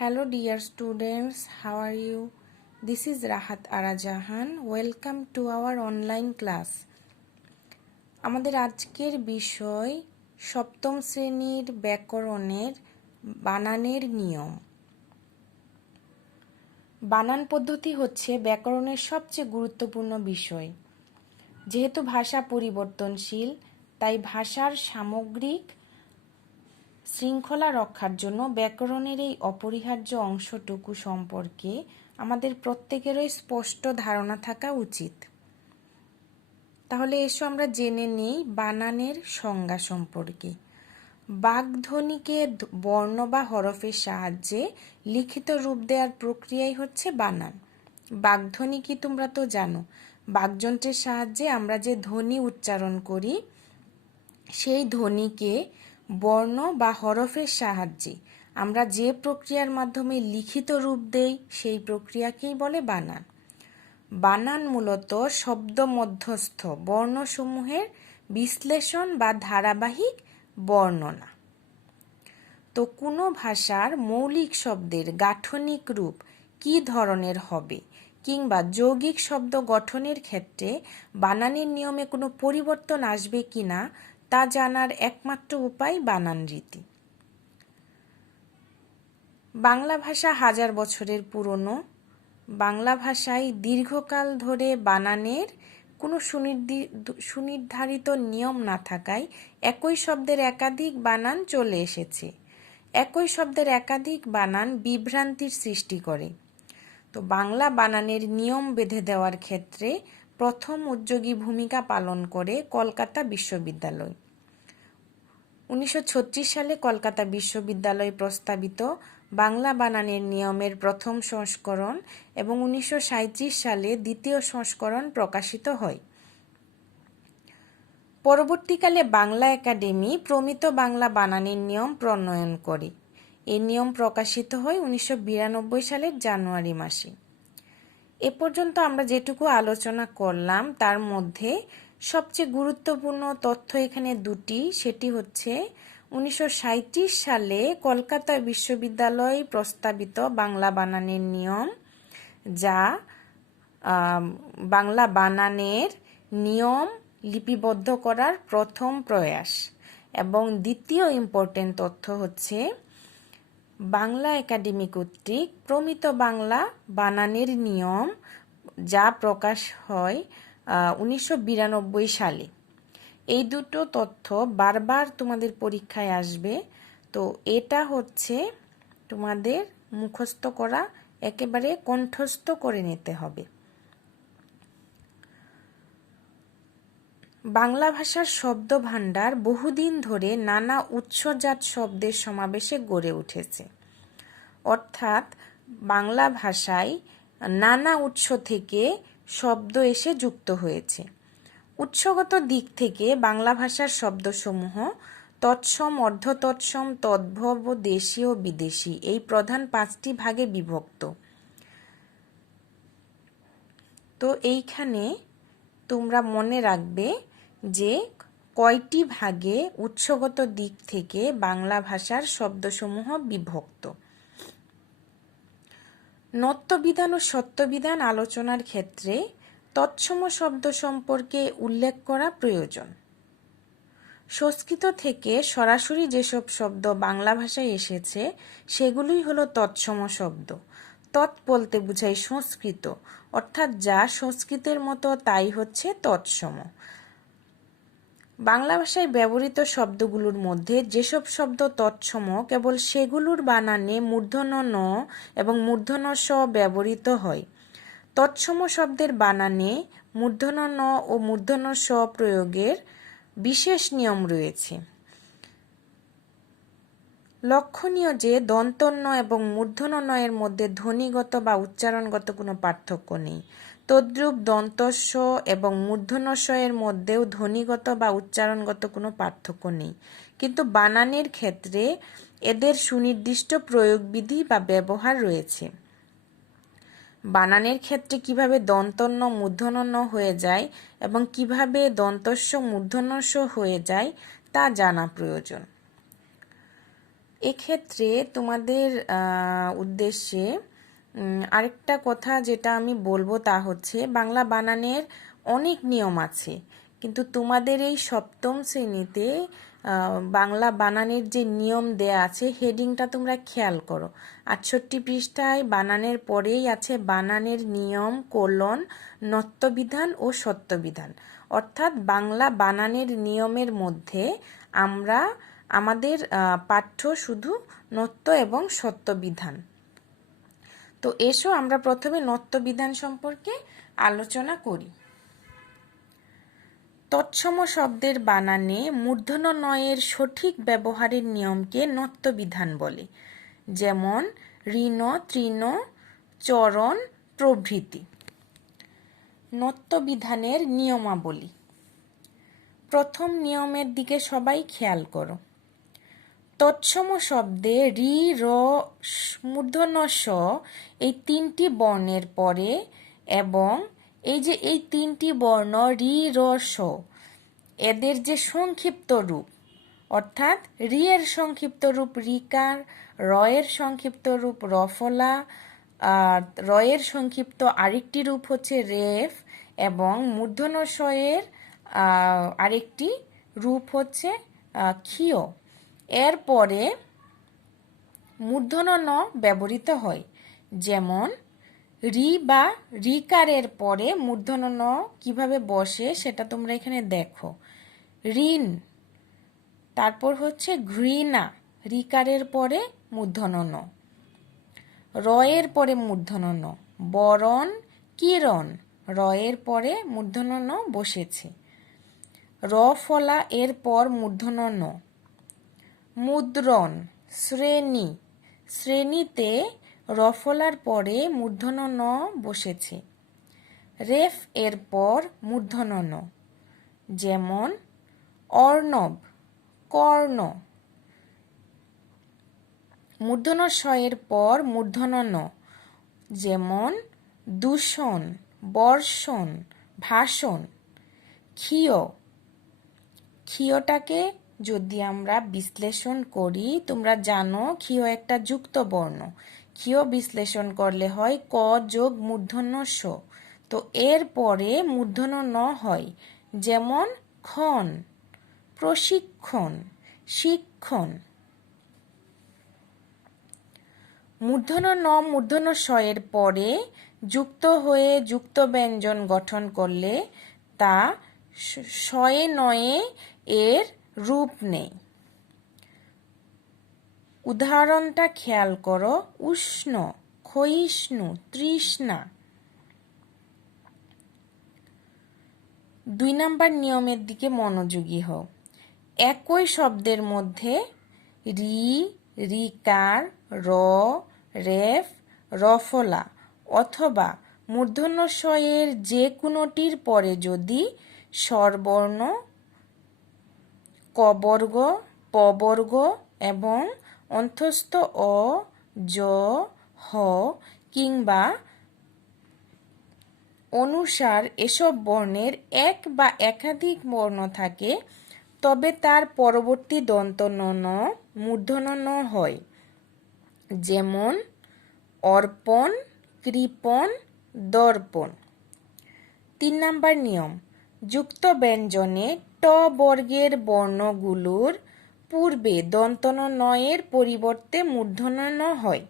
Hello dear students, how are you? This is Rahat Ara Jahan. Welcome to our online class. আমাদের আজকের বিষয় সপ্তম শ্রেণীর ব্যাকরণের বানানের নিয়ম। বানান পদ্ধতি হচ্ছে ব্যাকরণের সবচেয়ে গুরুত্বপূর্ণ বিষয়। যেহেতু ভাষা পরিবর্তনশীল, তাই ভাষার সামগ্রিক শৃঙ্খলা রক্ষার জন্য ব্যাকরণের এই অপরিহার্য অংশটুকু সম্পর্কে আমাদের প্রত্যেকেরই স্পষ্ট ধারণা থাকা উচিত। তাহলে এসো আমরা জেনে নিই বানানের সংজ্ঞা সম্পর্কে। বাকধ্বনিকে বর্ণ বা হরফের সাহায্যে লিখিত রূপ দেওয়ার প্রক্রিয়াই হচ্ছে বানান। বাকধ্বনি কি তোমরা তো জানো, বাকযন্ত্রের সাহায্যে আমরা যে ধ্বনি উচ্চারণ করি সেই ধ্বনিকে বর্ণ বা হরফের সাহায্যে আমরা যে প্রক্রিয়ার মাধ্যমে লিখিত রূপ দেই সেই প্রক্রিয়াকেই বলে বানান। বানান মূলত শব্দ মধ্যস্থ বর্ণসমূহের বিশ্লেষণ বা ধারাবাহিক বর্ণনা। তো কোনো ভাষার মৌলিক শব্দের গাঠনিক রূপ কী ধরনের হবে কিংবা যৌগিক শব্দ গঠনের ক্ষেত্রে বানানের নিয়মে কোনো পরিবর্তন আসবে কিনা তা জানার একমাত্র উপায় বানান রীতি। বাংলা ভাষা হাজার বছরের পুরনো। বাংলা ভাষায় দীর্ঘকাল ধরে বানানের কোনো সুনির্ধারিত নিয়ম না থাকায় একই শব্দের একাধিক বানান চলে এসেছে। একই শব্দের একাধিক বানান বিভ্রান্তির সৃষ্টি করে। তো বাংলা বানানের নিয়ম বেঁধে দেওয়ার ক্ষেত্রে প্রথম উদ্যোগী ভূমিকা পালন করে কলকাতা বিশ্ববিদ্যালয়। 1936 সালে কলকাতা বিশ্ববিদ্যালয় প্রস্তাবিত বাংলা বানানের নিয়মের প্রথম সংস্করণ এবং 1937 সালে দ্বিতীয় সংস্করণ প্রকাশিত হয়। পরবর্তীকালে বাংলা একাডেমি প্রমিত বাংলা বানানের নিয়ম প্রণয়ন করে। এই নিয়ম প্রকাশিত হয় 1992 সালের জানুয়ারি মাসে। এ পর্যন্ত আমরা যেটুকু আলোচনা করলাম তার মধ্যে সবচেয়ে গুরুত্বপূর্ণ তথ্য এখানে দুটি, সেটি হচ্ছে 1937 সালে কলকাতা বিশ্ববিদ্যালয় প্রস্তাবিত বাংলা বানানের নিয়ম, যা বাংলা বানানের নিয়ম লিপিবদ্ধ করার প্রথম প্রয়াস। এবং দ্বিতীয় ইম্পর্টেন্ট তথ্য হচ্ছে বাংলা একাডেমি কর্তৃক প্রমিত বাংলা বানানের নিয়ম, যা প্রকাশ হয় 1992 সালে। এই দুটো তথ্য বারবার তোমাদের পরীক্ষায় আসবে, তো এটা হচ্ছে তোমাদের মুখস্থ করা, একেবারে কণ্ঠস্থ করে নিতে হবে। বাংলা ভাষার শব্দ ভাণ্ডার বহুদিন ধরে নানা উৎসজাত শব্দের সমাবেশে গড়ে উঠেছে। অর্থাৎ বাংলা ভাষায় নানা উৎস থেকে শব্দ এসে যুক্ত হয়েছে। উৎসগত দিক থেকে বাংলা ভাষার শব্দসমূহ তৎসম, অর্ধতৎসম, তদ্ভব, দেশীয়, বিদেশি এই প্রধান 5টি ভাগে বিভক্ত। তো এইখানে তোমরা মনে রাখবে যে কয়টি ভাগে উৎসগত দিক থেকে বাংলা ভাষার শব্দসমূহ বিভক্ত। নত্যবিধান ও সত্যবিধান আলোচনার ক্ষেত্রে তৎসম শব্দ সম্পর্কে উল্লেখ করা প্রয়োজন। সংস্কৃত থেকে সরাসরি যেসব শব্দ বাংলা ভাষায় এসেছে সেগুলোই হলো তৎসম শব্দ। তৎ বলতে বোঝায় সংস্কৃত, অর্থাৎ যা সংস্কৃতের মতো তাই হচ্ছে তৎসম। বাংলা ভাষায় ব্যবহৃত শব্দগুলোর মধ্যে যেসব শব্দ তৎসম কেবল সেগুলোর বানানে মূর্ধন্য ন এবং মূর্ধন্য স ব্যবহৃত হয়। তৎসম শব্দের বানানে মূর্ধন্য ন ও মূর্ধন্য স প্রয়োগের বিশেষ নিয়ম রয়েছে। লক্ষণীয় যে দন্তন্য এবং মূর্ধন্য ন এর মধ্যে ধ্বনিগত বা উচ্চারণগত কোনো পার্থক্য নেই। তদ্রূপ দন্তস্ব এবং মূর্ধন্য স এর মধ্যেও ধ্বনিগত বা উচ্চারণগত কোনো পার্থক্য নেই, কিন্তু বানানের ক্ষেত্রে এদের সুনির্দিষ্ট প্রয়োগবিধি বা ব্যবহার রয়েছে। বানানের ক্ষেত্রে কিভাবে দন্তন্য মূর্ধন্য ন হয়ে যায় এবং কিভাবে দন্তস্ব মূর্ধন্য স হয়ে যায় তা জানা প্রয়োজন। এক্ষেত্রে তোমাদের উদ্দেশ্যে আরেকটা কথা যেটা আমি বলবো তা হচ্ছে বাংলা বানানের অনেক নিয়ম আছে, কিন্তু তোমাদের এই সপ্তম শ্রেণীতে বাংলা বানানের যে নিয়ম দেয়া আছে হেডিংটা তোমরা খেয়াল করো। ৬৮ পৃষ্ঠায় বানানের পরেই আছে বানানের নিয়ম কোলন নত্যবিধান ও সত্যবিধান, অর্থাৎ বাংলা বানানের নিয়মের মধ্যে আমরা আমাদের পাঠ্য শুধু নত্য এবং সত্যবিধান। তো এসো আমরা প্রথমে নত্যবিধান সম্পর্কে আলোচনা করি। তৎসম শব্দের বানানে মূর্ধন্য নয়ের সঠিক ব্যবহারের নিয়মকে নত্যবিধান বলে, যেমন ঋণ, তৃণ, চরণ প্রভৃতি। নত্যবিধানের নিয়মাবলী। প্রথম নিয়মের দিকে সবাই খেয়াল করো। তৎসম শব্দে রি, র, মূর্ধন্য স এই তিনটি বর্ণের পরে এবং এই তিনটি বর্ণ রি, র, স এদের যে সংক্ষিপ্ত রূপ, অর্থাৎ রি এর সংক্ষিপ্ত রূপ রিকার, র এর সংক্ষিপ্ত রূপ রফলা, আর র এর সংক্ষিপ্ত আরেকটি রূপ হচ্ছে রেফ, এবং মূর্ধন্য স এর আরেকটি রূপ হচ্ছে ক্ষীয়। এরপরে মূর্ধন্য ন ব্যবহৃত হয়, যেমন রি বা রিকারের পরে মূর্ধন্য ন কিভাবে বসে সেটা তোমরা এখানে দেখো। ঋণ, তারপর হচ্ছে ঘৃণা, রিকারের পরে মূর্ধন্য ন, র এর পরে মূর্ধন্য ন, বরণ, কিরণ, র এর পরে মূর্ধন্য ন বসেছে, রফলা এর পর মূর্ধন্য ন, মুদ্রণ, শ্রেণী, শ্রেণীতে রফলার পরে মূর্ধন্য ন বসেছে, রেফ এর পর মূর্ধন্য ন, যেমন অর্ণব, কর্ণ, মূর্ধন্য স এর পর মূর্ধন্য ন, যেমন দূষণ, বর্ষণ, ভাষণ। ক্ষীয়, ক্ষীয়টাকে যদি আমরা বিশ্লেষণ করি, তোমরা জানো ক্ষীয় একটা যুক্ত বর্ণ, ক্ষীয় বিশ্লেষণ করলে হয় ক যোগ মূর্ধন্য স, তো এর পরে মূর্ধন্য ন হয়, যেমন ক্ষণ, প্রশিক্ষণ, শিক্ষণ। মূর্ধন্য ন মূর্ধন্য স এর পরে যুক্ত হয়ে যুক্ত ব্যঞ্জন গঠন করলে তা শয়ে নয়ে এর রূপ নেই। উদাহরণটা খেয়াল করো। উষ্ণ, ক্ষয়িষ্ণু, তৃষ্ণা। ২ নাম্বার নিয়মের দিকে মনোযোগী হও। একই শব্দের মধ্যে রি, রিকার, র, রেফ, রফলা অথবা মূর্ধন্য স এর যে কোনোটির পরে যদি স্বরবর্ণ, কবর্গ, পবর্গ এবং অন্তস্থ অ, জ, হ কিংবা অনুসার এসব বর্ণের এক বা একাধিক বর্ণ থাকে, তবে তার পরবর্তী দন্ত ন মূর্ধন্য ন হয়, যেমন অর্পণ, কৃপণ, দর্পণ। ৩ নাম্বার নিয়ম। যুক্ত ব্যঞ্জনে ট বর্গের বর্ণগুলোর পূর্বে দন্তন্য ন এর পরিবর্তে মূর্ধন্য ন হয়।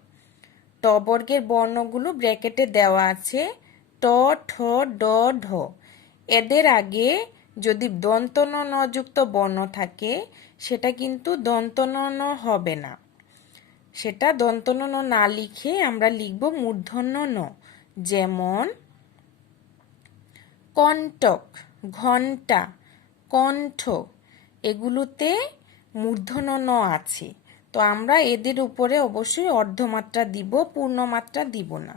ট বর্গের বর্ণগুলো ব্র্যাকেটে দেওয়া আছে, ট, ঠ, ড, ঢ। এদের আগে যদি দন্তন্য ন যুক্ত বর্ণ থাকে সেটা কিন্তু দন্তন্য ন হবে না, সেটা দন্তন্য ন না লিখে আমরা লিখব মূর্ধন্য ন, যেমন কণ্টক, ঘণ্টা, কণ্ঠ, এগুলোতে মূর্ধন্য ন আছে, তো আমরা এদের উপরে অবশ্যই অর্ধমাত্রা দিব, পূর্ণমাত্রা দিব না।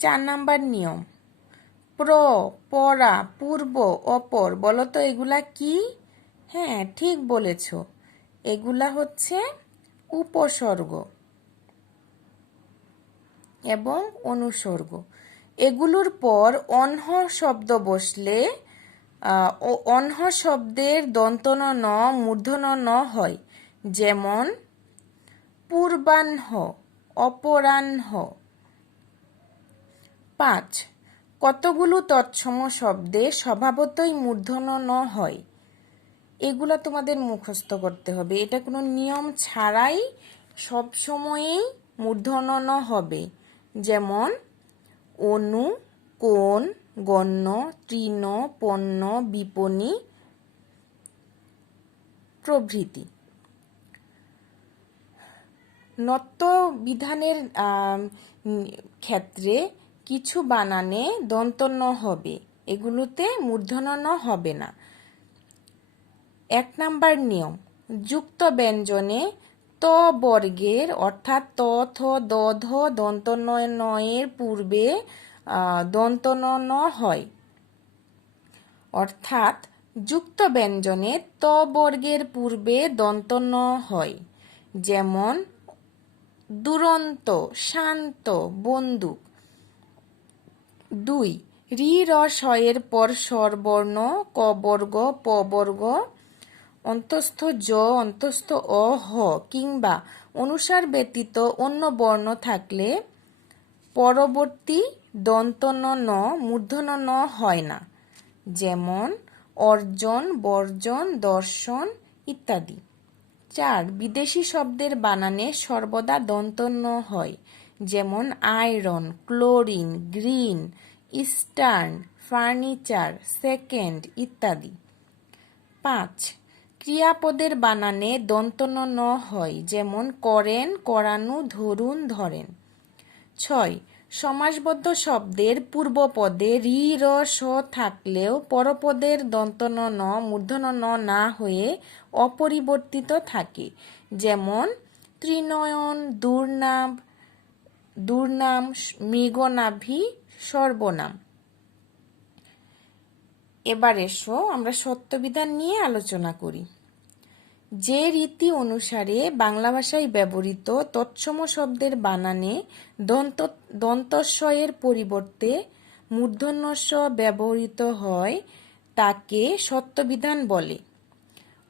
৪ নাম্বার নিয়ম। প্র, পরা, পূর্ব, অপর। বলো তো এগুলা কি? হ্যাঁ, ঠিক বলেছ, এগুলা হচ্ছে উপসর্গ এবং অনুসর্গ। এগুলোর পর অনহ শব্দ বসলে অনহ শব্দের দন্তন ন মূর্ধন্য ন হয়, যেমন পূর্বাহ্ন, অপরাহ্ন। 5. কতগুলো তৎসম শব্দে স্বভাবতই মূর্ধন্য ন হয়? এগুলা তোমাদের মুখস্থ করতে হবে। এটা কোনো নিয়ম ছাড়াই সবসময়ই মূর্ধন্য ন হবে, যেমন অনু, কোণ, গণ্য, তৃণ, পণ্য, বিপণী প্রভৃতি। নত্য বিধানের ক্ষেত্রে কিছু বানানে দন্তন্য হবে, এগুলোতে মূর্ধন্য ন হবে না। 1 নাম্বার নিয়ম, যুক্ত ব্যঞ্জনে ত বর্গের অর্থাৎ ত, থ, দ, ধ দন্তন্য নয়ের পূর্বে দন্তন্য ন হয়। অর্থাৎ যুক্ত ব্যঞ্জনে ত বর্গের পূর্বে দন্তন্য হয়, যেমন দুরন্ত, শান্ত, বন্দুক। 2. রি র স এর পর স্বরবর্ণ ক বর্গ, প বর্গ, অন্তস্থ জ, অন্তস্থ অ, হ কিংবা অনুসার ব্যতীত অন্য বর্ণ থাকলে পরবর্তী দন্তন্য ন মূর্ধন্য ন হয় না, যেমন অর্জন, বর্জন, দর্শন ইত্যাদি। 4. বিদেশি শব্দের বানানে সর্বদা দন্তন্য হয়, যেমন iron, chlorine, green, eastern, furniture, second ইত্যাদি। 5. ক্রিয়াপদের বানানে দন্তন্য ন হয়, যেমন করেন, করানু, ধরুন, ধরেন। 6. সমাসবদ্ধ শব্দের পূর্বপদে রি র স থাকলেও পরপদের দন্তন্য ন মূর্ধন্য ন না হয়ে অপরিবর্তিত থাকে, যেমন ত্রিনয়ন, দুর্নাম, মৃগনাভি, সর্বনাম। এবার এসো আমরা সত্যবিধান নিয়ে আলোচনা করি। যে রীতি অনুসারে বাংলা ভাষায় ব্যবহৃত তৎসম শব্দের বানানে দন্তস্বয়ের পরিবর্তে মূর্ধন্য স ব্যবহৃত হয় তাকে সত্যবিধান বলে,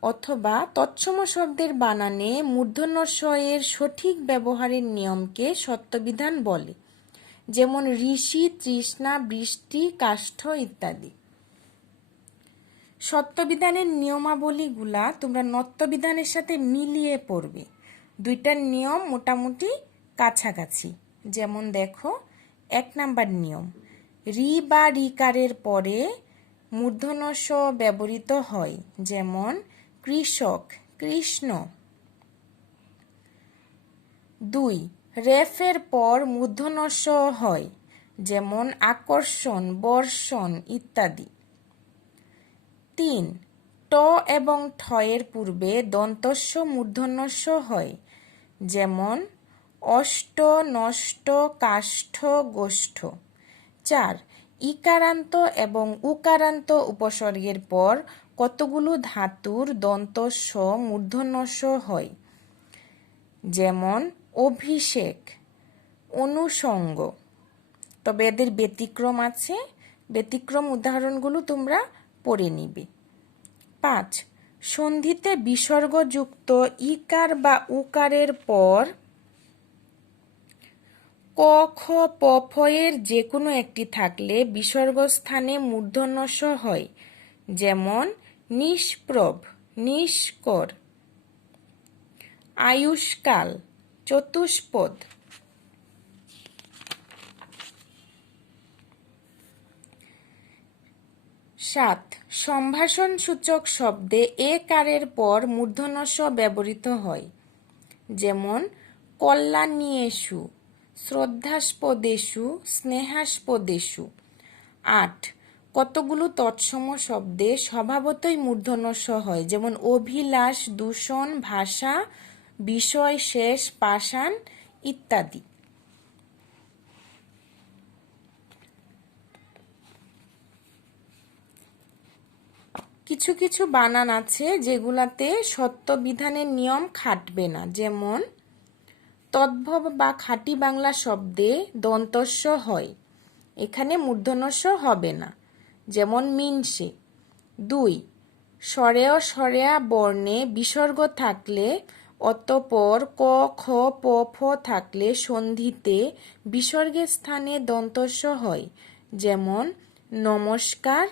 অথবা তৎসম শব্দের বানানে মূর্ধন্য স এর সঠিক ব্যবহারের নিয়মকে সত্যবিধান বলে, যেমন ঋষি, তৃষ্ণা, বৃষ্টি, কাষ্ঠ ইত্যাদি। সত্যবিধানের নিয়মাবলীগুলা তোমরা নত্যবিধানের সাথে মিলিয়ে পড়বে। দুইটার নিয়ম মোটামুটি কাছাকাছি। যেমন দেখো, 1 নাম্বার নিয়ম, রি বা রিকারের পরে মূর্ধন্য স ব্যবহৃত হয়, যেমন কৃষক, কৃষ্ণ। 2. রেফের পর মূর্ধন্য স হয়, যেমন আকর্ষণ, বর্ষণ ইত্যাদি। 3. ট এবং ঠ এর পূর্বে দন্তস্ব মূর্ধন্য স হয়, যেমন অষ্ট, নষ্ট, কাষ্ঠ, গোষ্ঠ। 4. ইকারান্ত এবং উকারান্ত উপসর্গের পর কতগুলো ধাতুর দন্তস্ব মূর্ধন্য স হয়, যেমন অভিষেক, অনুষঙ্গ। তবে এদের ব্যতিক্রম আছে, ব্যতিক্রম উদাহরণগুলো তোমরা পড়ে নিবে। 5. সন্ধিতে বিসর্গযুক্ত ইকার বা উকারের পর ক, খ, প, ফ এর যে কোনো একটি থাকলে বিসর্গস্থানে মূর্ধন্য স হয়, যেমন নিষ্প্রভ, নিষ্কর, আয়ুষ্কাল, চতুষ্পদ। 7. সম্ভাষণসূচক শব্দে এ কারের পর মূর্ধন্য স ব্যবহৃত হয়, যেমন কল্যাণীয়েষু, শ্রদ্ধাস্পদেষু, স্নেহাস্পদেষু। 8. কতগুলো তৎসম শব্দে স্বভাবতই মূর্ধন্য স হয়, যেমন অভিলাষ, দূষণ, ভাষা, বিষয়, শেষ, পাষাণ ইত্যাদি। কিছু কিছু বানান আছে যেগুলাতে সত্যবিধানের নিয়ম খাটবে না, যেমন তদ্ভব বা খাঁটি বাংলা শব্দে দন্তস্ব হয়, এখানে মূর্ধন্য স হবে না, যেমন মিনসে। 2. স্বরেয় স্বরেয়া বর্ণে বিসর্গ থাকলে অতঃপর ক খ প ফ থাকলে সন্ধিতে বিসর্গের স্থানে দন্তস্ব হয়, যেমন নমস্কার,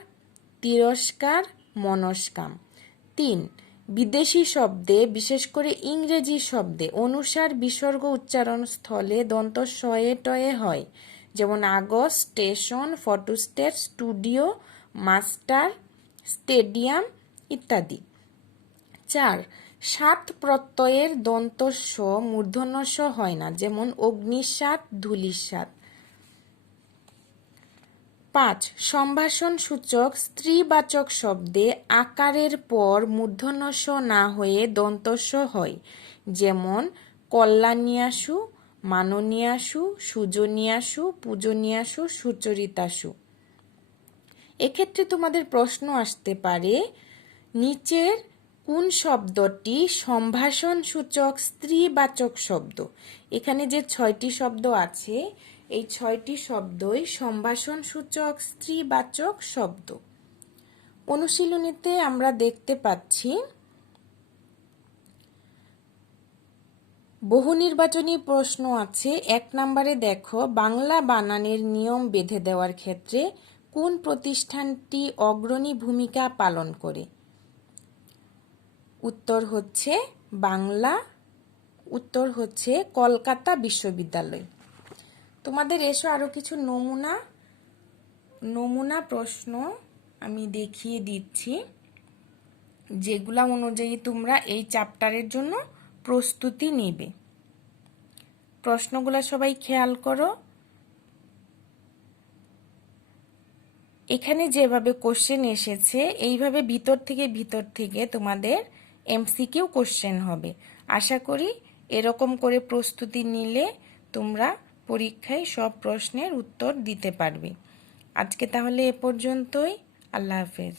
তিরস্কার, মনস্কাম। 3. বিদেশি শব্দে, বিশেষ করে ইংরেজি শব্দে অনুসার বিসর্গ উচ্চারণ স্থলে দন্তস্ব এ টয়ে হয়, যেমন August, station, photostat, studio, master, stadium ইত্যাদি। 4. 7 প্রত্যয়ের দন্তস্ব মূর্ধন্যস্ব হয় না, যেমন অগ্নিস্বাত, ধূলিস্বাত। 5. সম্ভাষণ সূচক স্ত্রীবাচক শব্দে আকারের পর মূর্ধন্যস্ব না হয়ে দন্তস্ব হয়, যেমন কল্যাণিয়াসু, মাননীয়াসু, সুজনিয়াসু, পূজনীয়াসু, সুচরিতাসু। এক্ষেত্রে তোমাদের প্রশ্ন আসতে পারে, নিচের কোন শব্দটি সম্ভাষণ সূচক স্ত্রীবাচক শব্দ? এখানে যে 6টি শব্দ আছে, এই 6টি শব্দই সম্ভাষণ সূচক স্ত্রীবাচক শব্দ। অনুশীলনীতে আমরা দেখতে পাচ্ছি বহু নির্বাচনী প্রশ্ন আছে। 1 নম্বরে দেখো, বাংলা বানানের নিয়ম বেঁধে দেওয়ার ক্ষেত্রে কোন প্রতিষ্ঠানটি অগ্রণী ভূমিকা পালন করে? উত্তর হচ্ছে কলকাতা বিশ্ববিদ্যালয়। তোমাদের এসো আরো কিছু নমুনা প্রশ্ন আমি দেখিয়ে দিচ্ছি, যেগুলা অনুযায়ী তোমরা এই চ্যাপ্টারের জন্য প্রস্তুতি নেবে। প্রশ্নগুলা সবাই খেয়াল করো। এখানে যেভাবে কোশ্চেন এসেছে, এইভাবে ভিতর থেকে তোমাদের এমসিকিউ কোশ্চেন হবে। আশা করি এরকম করে প্রস্তুতি নিলে তোমরা পরীক্ষায় সব প্রশ্নের উত্তর দিতে পারবে। আজকে তাহলে এ পর্যন্তই। আল্লাহ হাফেজ।